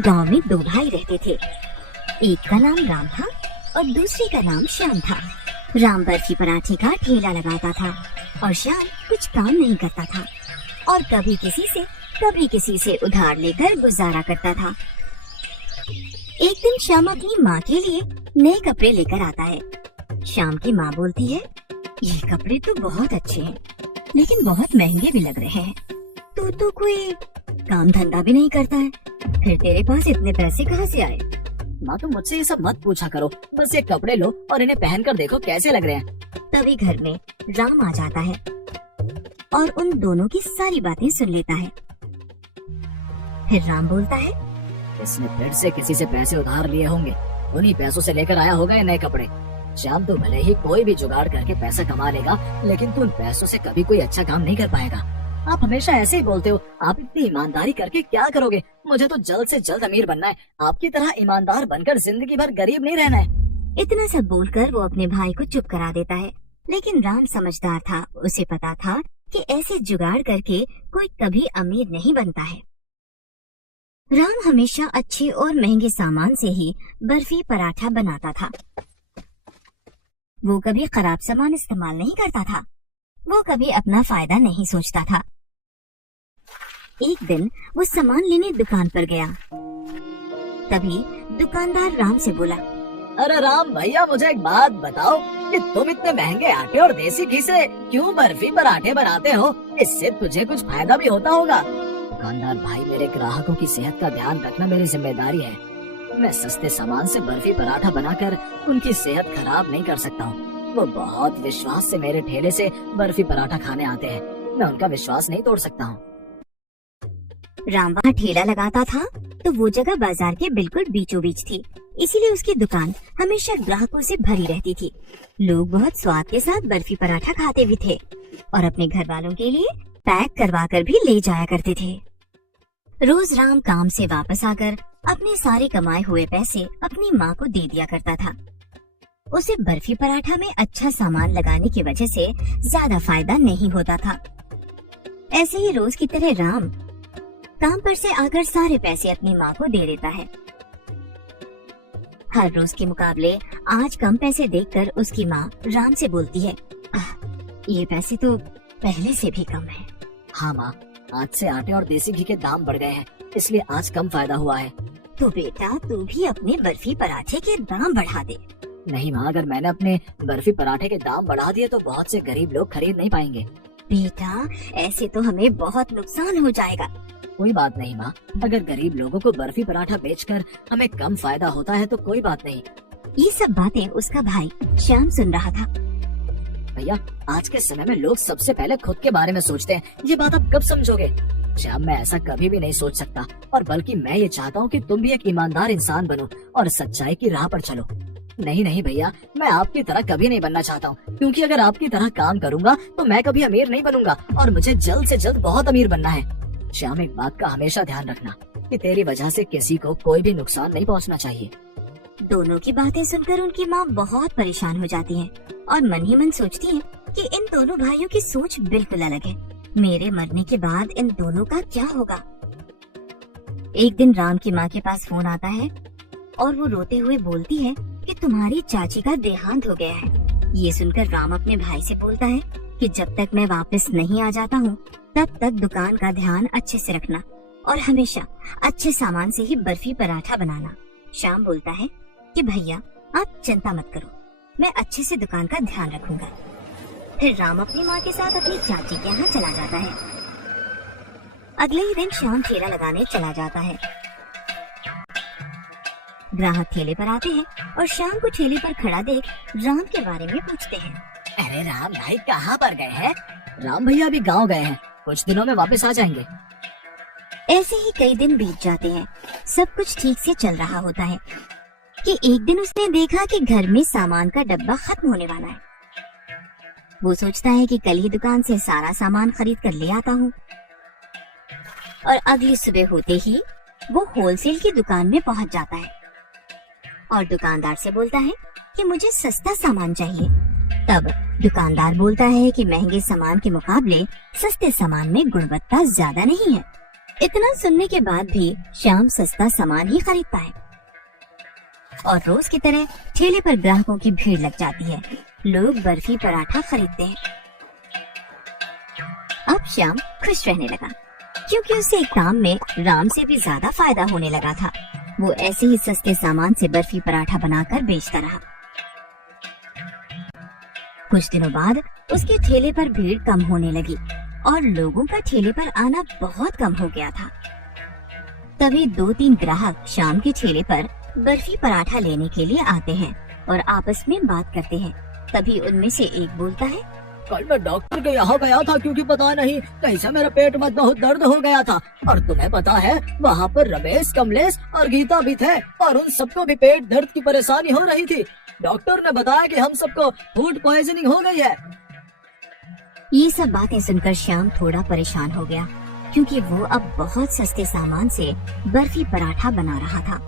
गांव में दो भाई रहते थे। एक का नाम राम था और दूसरे का नाम श्याम था। राम बर्फी पराठे का ठेला लगाता था और श्याम कुछ काम नहीं करता था और कभी किसी से उधार लेकर गुजारा करता था। एक दिन श्याम अपनी माँ के लिए नए कपड़े लेकर आता है। श्याम की माँ बोलती है, ये कपड़े तो बहुत अच्छे हैं, लेकिन बहुत महंगे भी लग रहे हैं। तू तो कोई काम धंधा भी नहीं करता है, फिर तेरे पास इतने पैसे कहाँ से आए? माँ तुम मुझसे ये सब मत पूछा करो, बस ये कपड़े लो और इन्हें पहनकर देखो कैसे लग रहे हैं। तभी घर में राम आ जाता है और उन दोनों की सारी बातें सुन लेता है। फिर राम बोलता है, इसने फिर से किसी से पैसे उधार लिए होंगे, उन्हीं पैसों से लेकर आया होगा ये नए कपड़े। श्याम तो भले ही कोई भी जुगाड़ करके पैसा कमा लेगा, लेकिन तू उन पैसों से कभी कोई अच्छा काम नहीं कर पाएगा। आप हमेशा ऐसे ही बोलते हो, आप इतनी ईमानदारी करके क्या करोगे? मुझे तो जल्द से जल्द अमीर बनना है, आपकी तरह ईमानदार बनकर जिंदगी भर गरीब नहीं रहना है। इतना सब बोलकर वो अपने भाई को चुप करा देता है, लेकिन राम समझदार था, उसे पता था कि ऐसे जुगाड़ करके कोई कभी अमीर नहीं बनता है। राम हमेशा अच्छे और महंगे सामान से ही बर्फी पराठा बनाता था। वो कभी खराब सामान इस्तेमाल नहीं करता था, वो कभी अपना फायदा नहीं सोचता था। एक दिन वो सामान लेने दुकान पर गया। तभी दुकानदार राम से बोला, अरे राम भैया, मुझे एक बात बताओ कि तुम इतने महंगे आटे और देसी घी से क्यों बर्फी पराठे बनाते हो? इससे तुझे कुछ फायदा भी होता होगा। दुकानदार भाई, मेरे ग्राहकों की सेहत का ध्यान रखना मेरी जिम्मेदारी है। मैं सस्ते सामान से बर्फी पराठा बनाकर उनकी सेहत खराब नहीं कर सकता हूँ। वो बहुत विश्वास से मेरे ठेले से बर्फी पराठा खाने आते हैं, मैं उनका विश्वास नहीं तोड़ सकता हूँ। राम वहाँ ठेला लगाता था तो वो जगह बाजार के बिल्कुल बीचों बीच थी, इसीलिए उसकी दुकान हमेशा ग्राहकों से भरी रहती थी। लोग बहुत स्वाद के साथ बर्फी पराठा खाते भी थे और अपने घर वालों के लिए पैक करवा कर भी ले जाया करते थे। रोज राम काम से वापस आकर अपने सारे कमाए हुए पैसे अपनी माँ को दे दिया करता था। उसे बर्फी पराठा में अच्छा सामान लगाने की वजह से ज्यादा फायदा नहीं होता था। ऐसे ही रोज की तरह राम काम पर से आकर सारे पैसे अपनी माँ को दे देता है। हर रोज के मुकाबले आज कम पैसे देखकर उसकी माँ राम से बोलती है, ये पैसे तो पहले से भी कम है। हाँ माँ, आज से आटे और देसी घी के दाम बढ़ गए हैं, इसलिए आज कम फायदा हुआ है। तो बेटा तू भी अपने बर्फी पराठे के दाम बढ़ा दे। नहीं माँ, अगर मैंने अपने बर्फी पराठे के दाम बढ़ा दिए तो बहुत से गरीब लोग खरीद नहीं पाएंगे। बेटा ऐसे तो हमें बहुत नुकसान हो जाएगा। कोई बात नहीं माँ, अगर गरीब लोगों को बर्फी पराठा बेचकर हमें कम फायदा होता है तो कोई बात नहीं। ये सब बातें उसका भाई श्याम सुन रहा था। भैया, आज के समय में लोग सबसे पहले खुद के बारे में सोचते हैं, ये बात आप कब समझोगे? श्याम, मैं ऐसा कभी भी नहीं सोच सकता, और बल्कि मैं ये चाहता हूँ कि तुम भी एक ईमानदार इंसान बनो और सच्चाई की राह पर चलो। नहीं नहीं भैया, मैं आपकी तरह कभी नहीं बनना चाहता हूँ, क्योंकि अगर आपकी तरह काम करूंगा तो मैं कभी अमीर नहीं बनूंगा और मुझे जल्द से जल्द बहुत अमीर बनना है। श्याम, एक बात का हमेशा ध्यान रखना कि तेरी वजह से किसी को कोई भी नुकसान नहीं पहुँचना चाहिए। दोनों की बातें सुनकर उनकी माँ बहुत परेशान हो जाती है और मन ही मन सोचती है कि इन दोनों भाइयों की सोच बिल्कुल अलग है। मेरे मरने के बाद इन दोनों का क्या होगा? एक दिन राम की माँ के पास फोन आता है और वो रोते हुए बोलती है कि तुम्हारी चाची का देहांत हो गया है। ये सुनकर राम अपने भाई से बोलता है कि जब तक मैं वापस नहीं आ जाता हूँ तब तक दुकान का ध्यान अच्छे से रखना और हमेशा अच्छे सामान से ही बर्फी पराठा बनाना। श्याम बोलता है कि भैया आप चिंता मत करो, मैं अच्छे से दुकान का ध्यान रखूंगा। फिर राम अपनी माँ के साथ अपनी चाची के यहाँ चला जाता है। अगले ही दिन श्याम ठेला लगाने चला जाता है। ग्राहक ठेले पर आते हैं और श्याम को ठेले पर खड़ा देख राम के बारे में पूछते हैं। अरे राम भाई, कहाँ पर गए हैं? राम भैया अभी गाँव गए हैं, कुछ दिनों में वापस आ जाएंगे। ऐसे ही कई दिन बीत जाते हैं। सब कुछ ठीक से चल रहा होता है कि एक दिन उसने देखा कि घर में सामान का डब्बा खत्म होने वाला है। वो सोचता है कि कल ही दुकान से सारा सामान खरीद कर ले आता हूँ। और अगली सुबह होते ही वो होलसेल की दुकान में पहुँच जाता है और दुकानदार से बोलता है कि मुझे सस्ता सामान चाहिए। तब दुकानदार बोलता है कि महंगे सामान के मुकाबले सस्ते सामान में गुणवत्ता ज्यादा नहीं है, इतना सुनने के बाद भी श्याम सस्ता सामान ही खरीदता है और रोज की तरह ठेले पर ग्राहकों की भीड़ लग जाती है। लोग बर्फी पराठा खरीदते हैं। अब श्याम खुश रहने लगा क्योंकि उसे काम में राम से भी ज्यादा फायदा होने लगा था। वो ऐसे ही सस्ते सामान से बर्फी पराठा बनाकर बेचता रहा। कुछ दिनों बाद उसके ठेले पर भीड़ कम होने लगी और लोगों का ठेले पर आना बहुत कम हो गया था। तभी 2-3 ग्राहक श्याम के ठेले पर बर्फी पराठा लेने के लिए आते हैं और आपस में बात करते हैं। तभी उनमें से एक बोलता है, कल मैं डॉक्टर के यहाँ गया था क्योंकि पता नहीं कैसे मेरा पेट में बहुत दर्द हो गया था, और तुम्हें पता है वहाँ पर रमेश, कमलेश और गीता भी थे और उन सबको भी पेट दर्द की परेशानी हो रही थी। डॉक्टर ने बताया कि हम सबको फूड पॉइजनिंग हो गई है। ये सब बातें सुनकर श्याम थोड़ा परेशान हो गया क्योंकि वो अब बहुत सस्ते सामान से बर्फी पराठा बना रहा था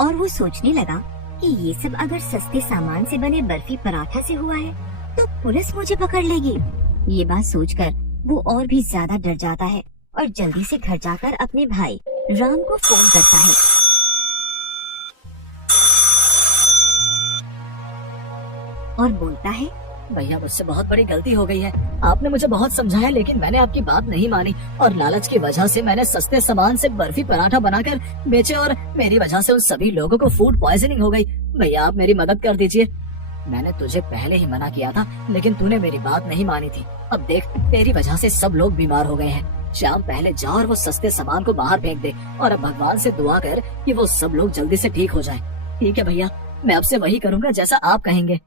और वो सोचने लगा कि ये सब अगर सस्ते सामान से बने बर्फी पराठा से हुआ है तो पुलिस मुझे पकड़ लेगी। ये बात सोचकर वो और भी ज्यादा डर जाता है और जल्दी से घर जाकर अपने भाई राम को फोन करता है। और बोलता है, भैया मुझसे बहुत बड़ी गलती हो गई है। आपने मुझे बहुत समझाया लेकिन मैंने आपकी बात नहीं मानी और लालच की वजह से मैंने सस्ते सामान से बर्फी पराठा बनाकर बेचे और मेरी वजह से उन सभी लोगों को फूड पॉइजनिंग हो गई। भैया आप मेरी मदद कर दीजिए। मैंने तुझे पहले ही मना किया था लेकिन तूने मेरी बात नहीं मानी थी। अब देख तेरी वजह से सब लोग बीमार हो गए हैं। श्याम पहले जा और वो सस्ते सामान को बाहर फेंक दे और अब भगवान से दुआ कर कि वो सब लोग जल्दी से ठीक हो जाए। ठीक है भैया, मैं अब से वही करूँगा जैसा आप कहेंगे।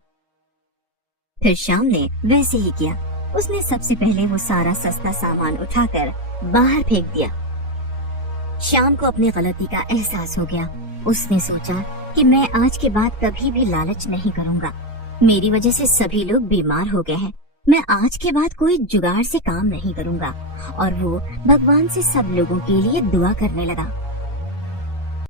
फिर श्याम ने वैसे ही किया। उसने सबसे पहले वो सारा सस्ता सामान उठाकर बाहर फेंक दिया। श्याम को अपनी गलती का एहसास हो गया। उसने सोचा कि मैं आज के बाद कभी भी लालच नहीं करूँगा। मेरी वजह से सभी लोग बीमार हो गए हैं। मैं आज के बाद कोई जुगाड़ से काम नहीं करूँगा। और वो भगवान से सब लोगों के लिए दुआ करने लगा।